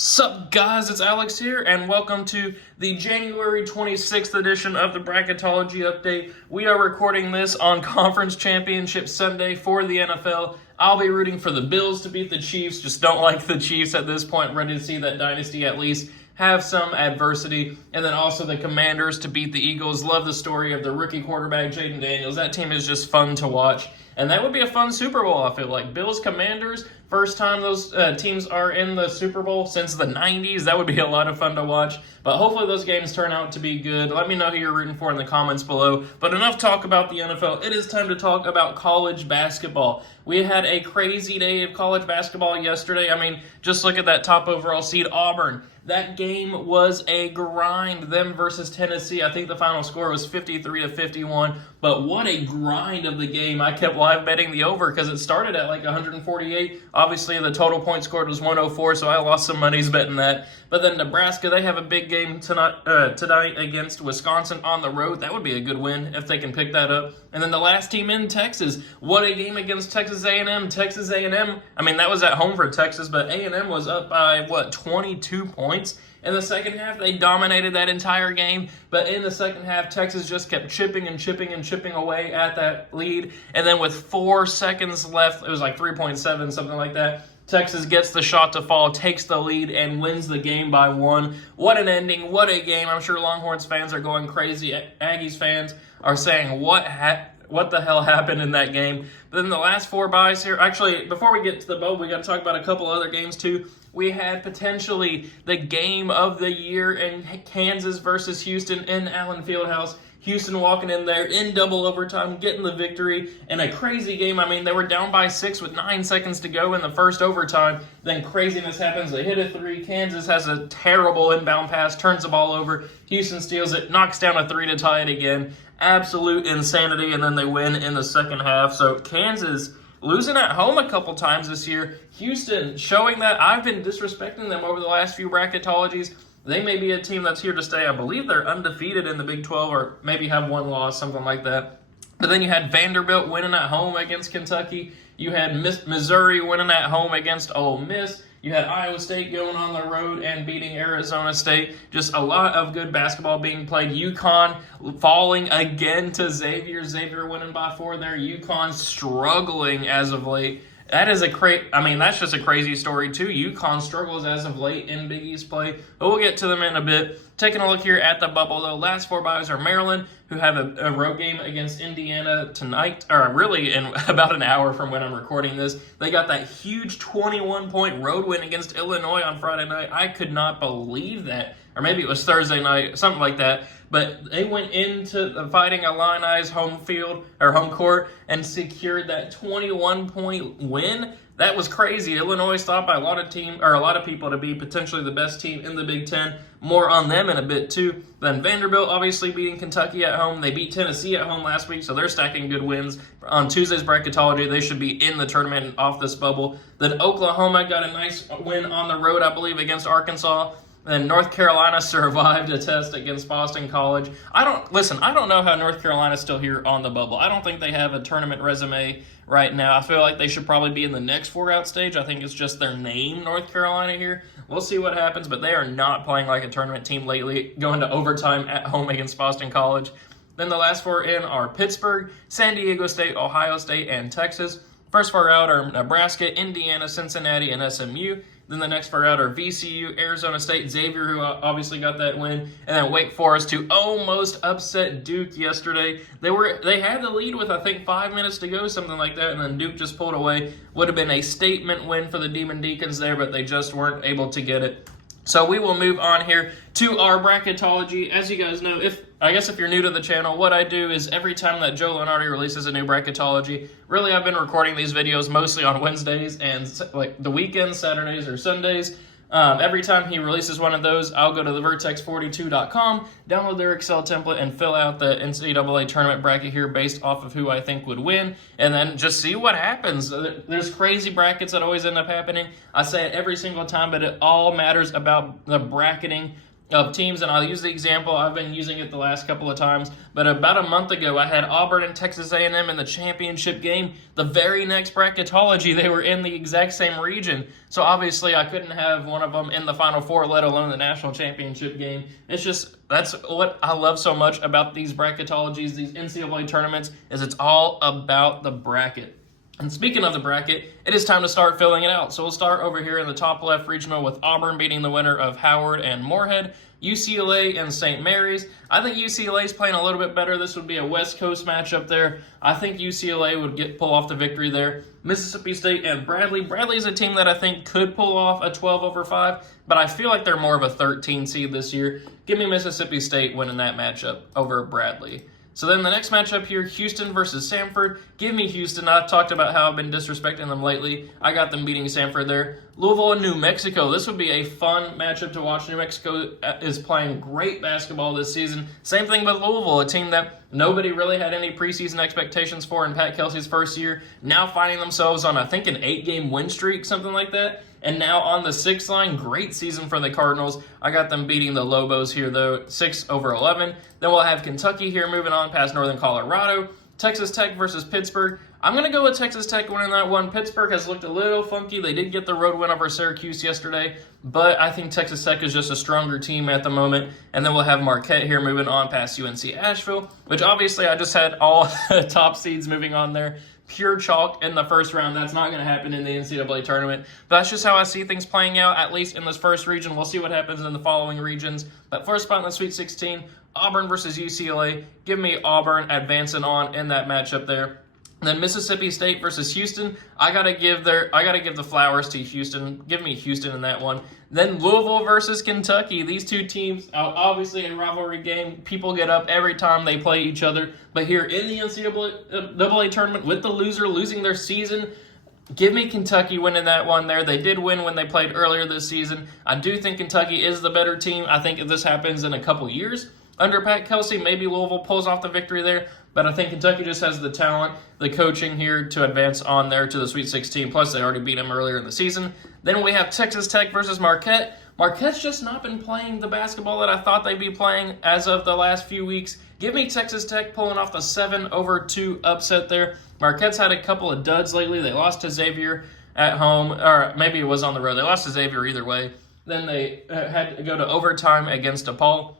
Sup guys, it's Alex here, and welcome to the January 26th edition of the Bracketology Update. We are recording this on Conference Championship Sunday for the NFL. I'll be rooting for the Bills to beat the Chiefs, just don't like the Chiefs at this point, ready to see that dynasty at least have some adversity, and then also the Commanders to beat the Eagles. Love the story of the rookie quarterback, Jaden Daniels. That team is just fun to watch, and that would be a fun Super Bowl, I feel like. Bills, Commanders, first time those teams are in the Super Bowl since the 90s. That would be a lot of fun to watch, but hopefully those games turn out to be good. Let me know who you're rooting for in the comments below. But enough talk about the NFL. It is time to talk about college basketball. We had a crazy day of college basketball yesterday. I mean, just look at that top overall seed, Auburn. That game was a grind, them versus Tennessee. I think the final score was 53-51, but what a grind of the game. I kept live betting the over because it started at like 148. Obviously, the total point scored was 104, so I lost some monies betting that. But then Nebraska, they have a big game tonight against Wisconsin on the road. That would be a good win if they can pick that up. And then the last team in Texas, what a game against Texas A&M. Texas A&M, I mean, that was at home for Texas, but A&M was up by, 22 points? In the second half, they dominated that entire game, but in the second half, Texas just kept chipping away at that lead, and then with 4 seconds left, it was like 3.7, something like that, Texas gets the shot to fall, takes the lead, and wins the game by 1. What an ending, what a game. I'm sure Longhorns fans are going crazy. Aggies fans are saying, what the hell happened in that game? But then the last 4 byes here, actually, before we get to the bowl, we got to talk about a couple other games too. We had potentially the game of the year in Kansas versus Houston in Allen Fieldhouse. Houston walking in there in double overtime, getting the victory, and a crazy game. I mean, they were down by 6 with 9 seconds to go in the first overtime. Then craziness happens. They hit a 3. Kansas has a terrible inbound pass, turns the ball over. Houston steals it, knocks down a 3 to tie it again. Absolute insanity, and then they win in the second half. So Kansas losing at home a couple times this year. Houston showing that I've been disrespecting them over the last few bracketologies. They may be a team that's here to stay. I believe they're undefeated in the Big 12 or maybe have 1 loss, something like that. But then you had Vanderbilt winning at home against Kentucky. You had Missouri winning at home against Ole Miss. You had Iowa State going on the road and beating Arizona State. Just a lot of good basketball being played. UConn falling again to Xavier. Xavier winning by 4 there. UConn struggling as of late. That is that's just a crazy story too. UConn struggles as of late in Big East play, but we'll get to them in a bit. Taking a look here at the bubble though, last 4 byes are Maryland, who have a road game against Indiana tonight, or really in about an hour from when I'm recording this. They got that huge 21-point road win against Illinois on Friday night. I could not believe that. Or maybe it was Thursday night, something like that. But they went into the Fighting Illini's home court and secured that 21-point win. That was crazy. Illinois stopped by a lot of people to be potentially the best team in the Big Ten. More on them in a bit too. Then Vanderbilt obviously beating Kentucky at home. They beat Tennessee at home last week, so they're stacking good wins. On Tuesday's bracketology, they should be in the tournament and off this bubble. Then Oklahoma got a nice win on the road, I believe, against Arkansas. Then North Carolina survived a test against Boston College. I don't know how North Carolina's still here on the bubble. I don't think they have a tournament resume right now. I feel like they should probably be in the next 4-out stage. I think it's just their name, North Carolina, here. We'll see what happens, but they are not playing like a tournament team lately, going to overtime at home against Boston College. Then the last 4 in are Pittsburgh, San Diego State, Ohio State, and Texas. First 4 out are Nebraska, Indiana, Cincinnati, and SMU. Then the next 4 out are VCU, Arizona State, Xavier, who obviously got that win, and then Wake Forest, who almost upset Duke yesterday. They had the lead with, I think, 5 minutes to go, something like that, and then Duke just pulled away. Would have been a statement win for the Demon Deacons there, but they just weren't able to get it. So we will move on here to our bracketology. As you guys know, if you're new to the channel, what I do is every time that Joe Lunardi releases a new bracketology, really I've been recording these videos mostly on Wednesdays and like the weekends, Saturdays or Sundays. Every time he releases one of those, I'll go to thevertex42.com, download their Excel template, and fill out the NCAA tournament bracket here based off of who I think would win, and then just see what happens. There's crazy brackets that always end up happening. I say it every single time, but it all matters about the bracketing of teams, and I'll use the example. I've been using it the last couple of times, but about a month ago, I had Auburn and Texas A&M in the championship game. The very next bracketology, they were in the exact same region, so obviously I couldn't have one of them in the Final Four, let alone the national championship game. It's just, that's what I love so much about these bracketologies, these NCAA tournaments, is it's all about the bracket. And speaking of the bracket, it is time to start filling it out. So we'll start over here in the top left regional with Auburn beating the winner of Howard and Moorhead, UCLA and St. Mary's. I think UCLA is playing a little bit better. This would be a West Coast matchup there. I think UCLA would pull off the victory there. Mississippi State and Bradley. Bradley is a team that I think could pull off a 12-5, but I feel like they're more of a 13 seed this year. Give me Mississippi State winning that matchup over Bradley. So then the next matchup here, Houston versus Samford. Give me Houston. I've talked about how I've been disrespecting them lately. I got them beating Samford there. Louisville and New Mexico. This would be a fun matchup to watch. New Mexico is playing great basketball this season. Same thing with Louisville, a team that nobody really had any preseason expectations for in Pat Kelsey's first year. Now finding themselves on, I think, an 8-game win streak, something like that. And now on the 6th line, great season for the Cardinals. I got them beating the Lobos here, though, 6-11. Then we'll have Kentucky here moving on past Northern Colorado. Texas Tech versus Pittsburgh. I'm going to go with Texas Tech winning that one. Pittsburgh has looked a little funky. They did get the road win over Syracuse yesterday, but I think Texas Tech is just a stronger team at the moment. And then we'll have Marquette here moving on past UNC Asheville, which obviously I just had all top seeds moving on there. Pure chalk in the first round. That's not going to happen in the NCAA tournament. But that's just how I see things playing out, at least in this first region. We'll see what happens in the following regions. But first spot in the Sweet 16, Auburn versus UCLA. Give me Auburn advancing on in that matchup there. Then Mississippi State versus Houston. I gotta give the flowers to Houston. Give me Houston in that one. Then Louisville versus Kentucky. These two teams, obviously a rivalry game. People get up every time they play each other. But here in the NCAA tournament, with the loser losing their season, give me Kentucky winning that one there. They did win when they played earlier this season. I do think Kentucky is the better team. I think if this happens in a couple years under Pat Kelsey, maybe Louisville pulls off the victory there. But I think Kentucky just has the talent, the coaching here to advance on there to the Sweet 16. Plus, they already beat them earlier in the season. Then we have Texas Tech versus Marquette. Marquette's just not been playing the basketball that I thought they'd be playing as of the last few weeks. Give me Texas Tech pulling off the 7-2 upset there. Marquette's had a couple of duds lately. They lost to Xavier at home, or maybe it was on the road. They lost to Xavier either way. Then they had to go to overtime against DePaul.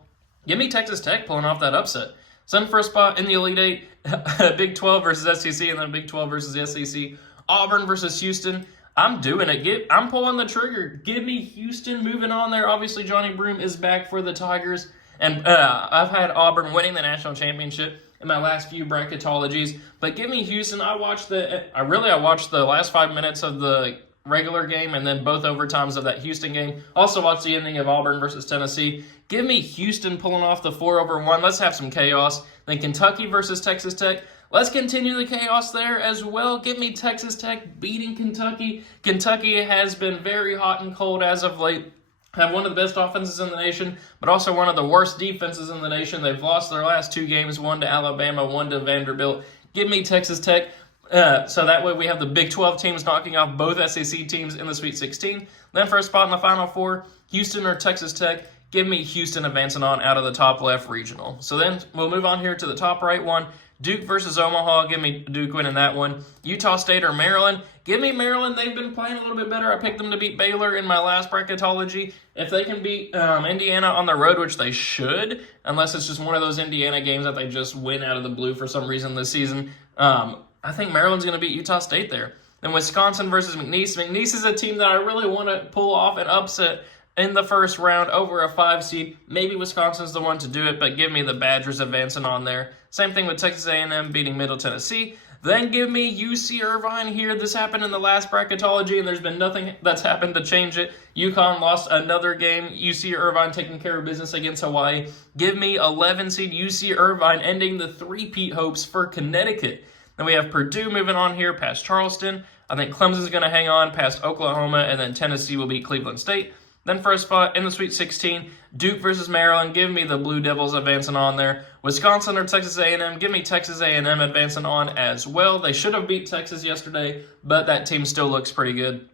Give me Texas Tech pulling off that upset. So then first spot in the Elite Eight, Big 12 versus SEC, and then Big 12 versus the SEC. Auburn versus Houston. I'm doing it. I'm pulling the trigger. Give me Houston moving on there. Obviously, Johnny Broome is back for the Tigers. And I've had Auburn winning the national championship in my last few bracketologies. But give me Houston. I watched the last 5 minutes of the regular game and then both overtimes of that Houston game. Also watched the ending of Auburn versus Tennessee. Give me Houston pulling off the 4-1. Let's have some chaos. Then Kentucky versus Texas Tech. Let's continue the chaos there as well. Give me Texas Tech beating Kentucky. Kentucky has been very hot and cold as of late. Have one of the best offenses in the nation, but also one of the worst defenses in the nation. They've lost their last 2 games, one to Alabama, one to Vanderbilt. Give me Texas Tech. So that way we have the Big 12 teams knocking off both SEC teams in the Sweet 16. Then for a spot in the Final Four, Houston or Texas Tech. Give me Houston advancing on out of the top left regional. So then we'll move on here to the top right one. Duke versus Omaha. Give me Duke winning that one. Utah State or Maryland. Give me Maryland. They've been playing a little bit better. I picked them to beat Baylor in my last bracketology. If they can beat Indiana on the road, which they should, unless it's just one of those Indiana games that they just win out of the blue for some reason this season, I think Maryland's going to beat Utah State there. Then Wisconsin versus McNeese. McNeese is a team that I really want to pull off an upset in the first round over a 5 seed. Maybe Wisconsin's the one to do it, but give me the Badgers advancing on there. Same thing with Texas A&M beating Middle Tennessee. Then give me UC Irvine here. This happened in the last bracketology, and there's been nothing that's happened to change it. UConn lost another game. UC Irvine taking care of business against Hawaii. Give me 11 seed UC Irvine ending the three-peat hopes for Connecticut. Then we have Purdue moving on here past Charleston. I think Clemson's going to hang on past Oklahoma, and then Tennessee will beat Cleveland State. Then for a spot in the Sweet 16, Duke versus Maryland. Give me the Blue Devils advancing on there. Wisconsin or Texas A&M. Give me Texas A&M advancing on as well. They should have beat Texas yesterday, but that team still looks pretty good.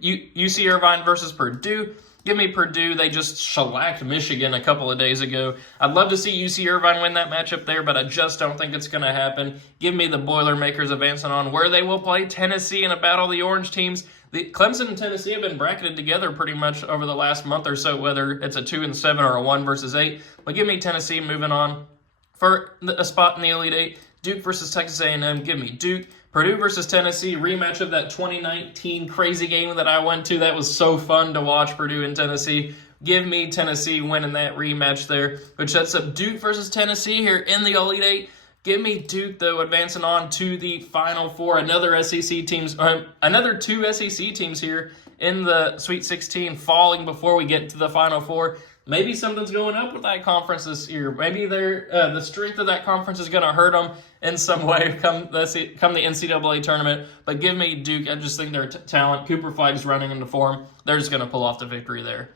UC Irvine versus Purdue. Give me Purdue. They just shellacked Michigan a couple of days ago. I'd love to see UC Irvine win that matchup there, but I just don't think it's going to happen. Give me the Boilermakers advancing on, where they will play Tennessee in a battle of the orange teams. The Clemson and Tennessee have been bracketed together pretty much over the last month or so, whether it's a 2-7 or a 1-8. But give me Tennessee moving on for a spot in the Elite Eight. Duke versus Texas A&M. Give me Duke. Purdue versus Tennessee, rematch of that 2019 crazy game that I went to. That was so fun to watch, Purdue and Tennessee. Give me Tennessee winning that rematch there, which sets up Duke versus Tennessee here in the Elite Eight. Give me Duke, though, advancing on to the Final Four. Another two SEC teams here in the Sweet 16 falling before we get to the Final Four. Maybe something's going up with that conference this year. Maybe the strength of that conference is going to hurt them in some way come the NCAA tournament. But give me Duke. I just think they're talent. Cooper Flag's running into form. They're just going to pull off the victory there.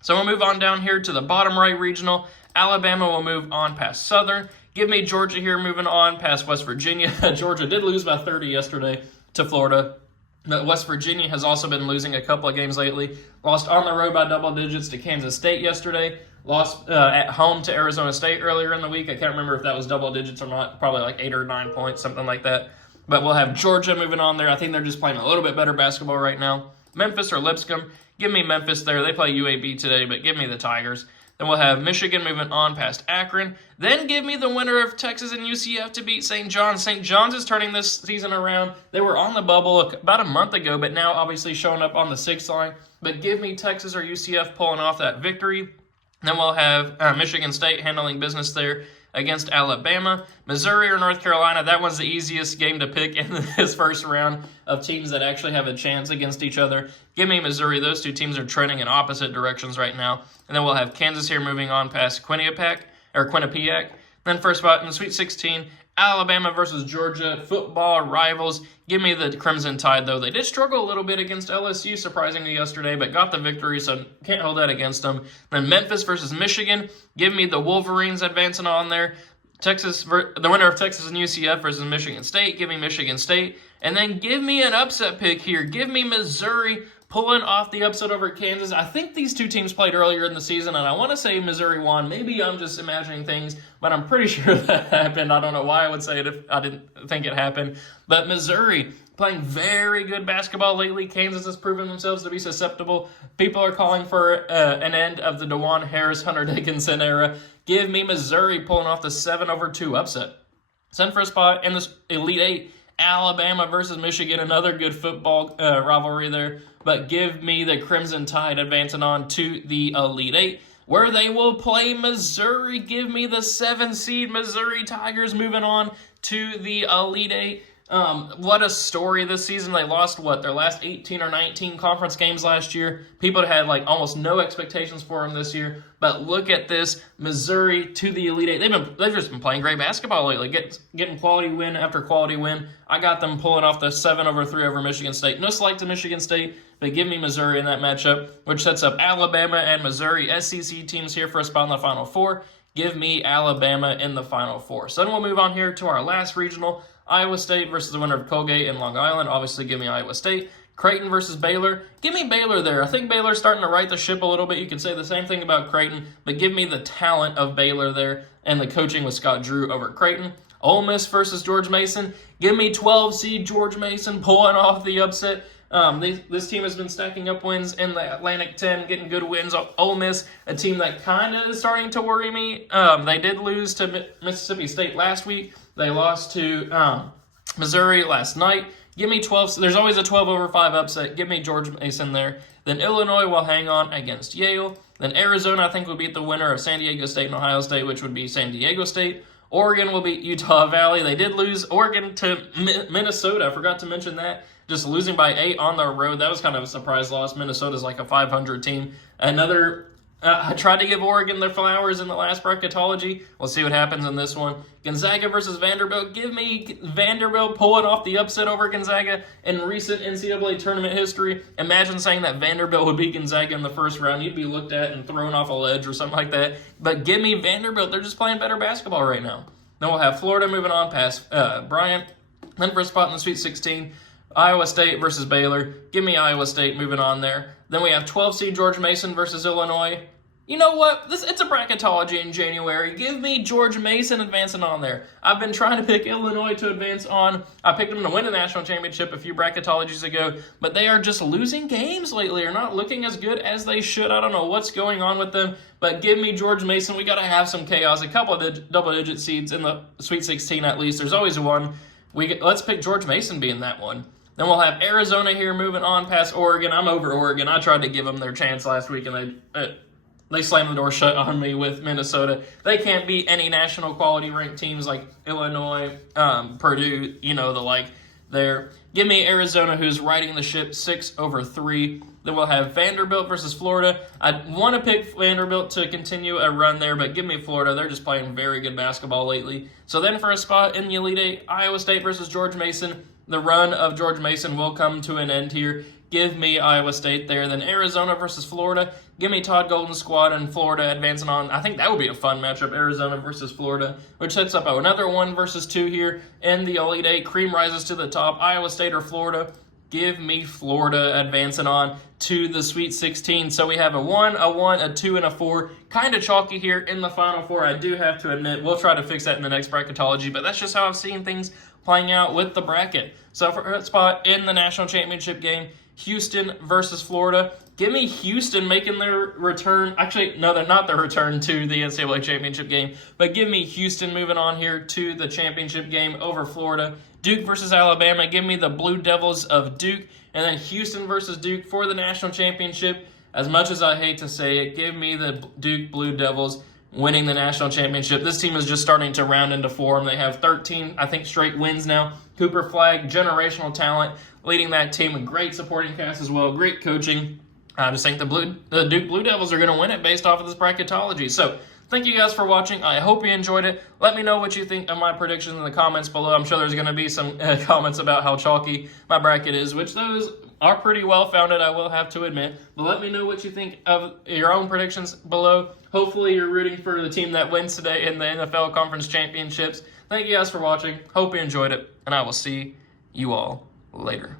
So we'll move on down here to the bottom right regional. Alabama will move on past Southern. Give me Georgia here moving on past West Virginia. Georgia did lose by 30 yesterday to Florida. But West Virginia has also been losing a couple of games lately. Lost on the road by double digits to Kansas State yesterday. Lost at home to Arizona State earlier in the week. I can't remember if that was double digits or not. Probably like 8 or 9 points, something like that. But we'll have Georgia moving on there. I think they're just playing a little bit better basketball right now. Memphis or Lipscomb. Give me Memphis there. They play UAB today, but give me the Tigers. Then we'll have Michigan moving on past Akron. Then give me the winner of Texas and UCF to beat St. John's. St. John's is turning this season around. They were on the bubble about a month ago, but now obviously showing up on the 6th line. But give me Texas or UCF pulling off that victory. Then we'll have Michigan State handling business there against Alabama. Missouri or North Carolina, that one's the easiest game to pick in this first round of teams that actually have a chance against each other. Give me Missouri. Those two teams are trending in opposite directions right now. And then we'll have Kansas here moving on past Quinnipiac. Then first spot in the Sweet 16, Alabama versus Georgia, football rivals. Give me the Crimson Tide, though. They did struggle a little bit against LSU, surprisingly, yesterday, but got the victory, so can't hold that against them. Then Memphis versus Michigan. Give me the Wolverines advancing on there. The winner of Texas and UCF versus Michigan State. Give me Michigan State. And then give me an upset pick here. Give me Missouri pulling off the upset over Kansas. I think these two teams played earlier in the season, and I want to say Missouri won. Maybe I'm just imagining things, but I'm pretty sure that happened. I don't know why I would say it if I didn't think it happened. But Missouri playing very good basketball lately. Kansas has proven themselves to be susceptible. People are calling for an end of the DeJuan Harris, Hunter Dickinson era. Give me Missouri pulling off the 7-2 upset. Send for a spot in this Elite Eight. Alabama versus Michigan, another good football rivalry there. But give me the Crimson Tide advancing on to the Elite Eight, where they will play Missouri. Give me the 7-seed Missouri Tigers moving on to the Elite Eight. What a story this season. They lost, their last 18 or 19 conference games last year. People had almost no expectations for them this year. But look at this, Missouri to the Elite Eight. They've just been playing great basketball lately, getting quality win after quality win. I got them pulling off the 7-3 over Michigan State. No slight to Michigan State, but give me Missouri in that matchup, which sets up Alabama and Missouri SEC teams here for a spot in the Final Four. Give me Alabama in the Final Four. So then we'll move on here to our last regional. Iowa State versus the winner of Colgate and Long Island. Obviously, give me Iowa State. Creighton versus Baylor. Give me Baylor there. I think Baylor's starting to right the ship a little bit. You could say the same thing about Creighton, but give me the talent of Baylor there and the coaching with Scott Drew over Creighton. Ole Miss versus George Mason. Give me 12-seed George Mason pulling off the upset. This team has been stacking up wins in the Atlantic 10, getting good wins. Ole Miss, a team that kind of is starting to worry me. They did lose to Mississippi State last week. They lost to Missouri last night. Give me 12. There's always a 12-5 upset. Give me George Mason there. Then Illinois will hang on against Yale. Then Arizona, I think, will beat the winner of San Diego State and Ohio State, which would be San Diego State. Oregon will beat Utah Valley. They did lose Oregon to Minnesota. I forgot to mention that. Just losing by 8 on the road. That was kind of a surprise loss. Minnesota's like a 500 team. I tried to give Oregon their flowers in the last bracketology. We'll see what happens in this one. Gonzaga versus Vanderbilt. Give me Vanderbilt pulling off the upset over Gonzaga in recent NCAA tournament history. Imagine saying that Vanderbilt would beat Gonzaga in the first round. You'd be looked at and thrown off a ledge or something like that. But give me Vanderbilt. They're just playing better basketball right now. Then we'll have Florida moving on past Bryant. Then for a spot in the Sweet 16, Iowa State versus Baylor. Give me Iowa State moving on there. Then we have 12 seed George Mason versus Illinois. You know what? It's a bracketology in January. Give me George Mason advancing on there. I've been trying to pick Illinois to advance on. I picked them to win the national championship a few bracketologies ago, but they are just losing games lately. Are not looking as good as they should. I don't know what's going on with them, but give me George Mason. We got to have some chaos. A couple of double-digit seeds in the Sweet 16 at least. There's always one. Let's pick George Mason being that one. Then we'll have Arizona here moving on past Oregon. I'm over Oregon. I tried to give them their chance last week, and they slammed the door shut on me with Minnesota. They can't beat any national quality ranked teams like Illinois, Purdue, the like there. Give me Arizona, who's riding the ship 6/3. Then we'll have Vanderbilt versus Florida. I want to pick Vanderbilt to continue a run there, but give me Florida. They're just playing very good basketball lately. So then for a spot in the Elite Eight, Iowa State versus George Mason. The run of George Mason will come to an end here. Give me Iowa State there. Then Arizona versus Florida. Give me Todd Golden's squad and Florida advancing on. I think that would be a fun matchup, Arizona versus Florida, which sets up another 1 versus 2 here in the Elite Eight. Cream rises to the top. Iowa State or Florida. Give me Florida advancing on to the Sweet 16. So we have a 1, a 1, a 2, and a 4. Kind of chalky here in the Final Four, I do have to admit. We'll try to fix that in the next bracketology, but that's just how I've seen things playing out with the bracket. So for a spot in the national championship game, Houston versus Florida. Give me Houston making their return. Actually, no, they're not their return to the NCAA championship game, but give me Houston moving on here to the championship game over Florida. Duke versus Alabama. Give me the Blue Devils of Duke. And then Houston versus Duke for the national championship. As much as I hate to say it, give me the Duke Blue Devils winning the national championship. This team is just starting to round into form. They have 13, I think, straight wins now. Cooper Flagg, generational talent, leading that team. A great supporting cast as well. Great coaching. I just think the Duke Blue Devils are going to win it based off of this bracketology. So thank you guys for watching. I hope you enjoyed it. Let me know what you think of my predictions in the comments below. I'm sure there's going to be some comments about how chalky my bracket is, which those are pretty well founded, I will have to admit. But let me know what you think of your own predictions below. Hopefully you're rooting for the team that wins today in the NFL Conference Championships. Thank you guys for watching. Hope you enjoyed it, and I will see you all later.